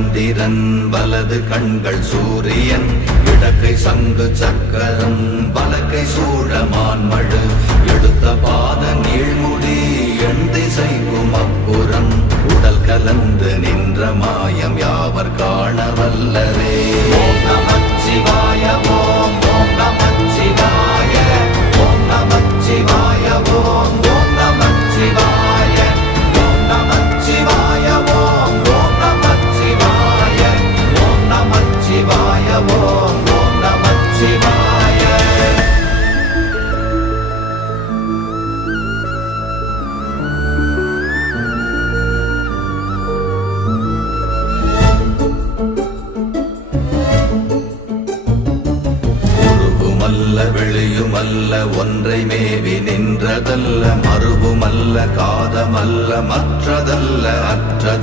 சந்திரன் வலது கண்கள் சூரியன் இடக்கை சங்கு சக்கரம் வலக்கை சூழமான்மழு எடுத்த பாத நீழ்முடி எண் திசைக்கும் அப்புறம் உடல் கலந்து நின்ற மாயம் யாவர் காண வல்லரே. ஓம் நமச்சிவாய ஓம் ஓம் நமச்சிவாய ஓம் நமச்சிவாய ஓம் ஓம் நமச்சிவாய ஓம் நமச்சிவாய ஓம் ஓம் நமச்சிவாய ஓம் நமச்சிவாய ஓம் ஓம் நமச்சிவாய. வெளியுமல்ல ஒன்றை மேவி நின்றதல்ல மறுவுமல்ல காதமல்ல மற்றதல்ல அற்றதல்ல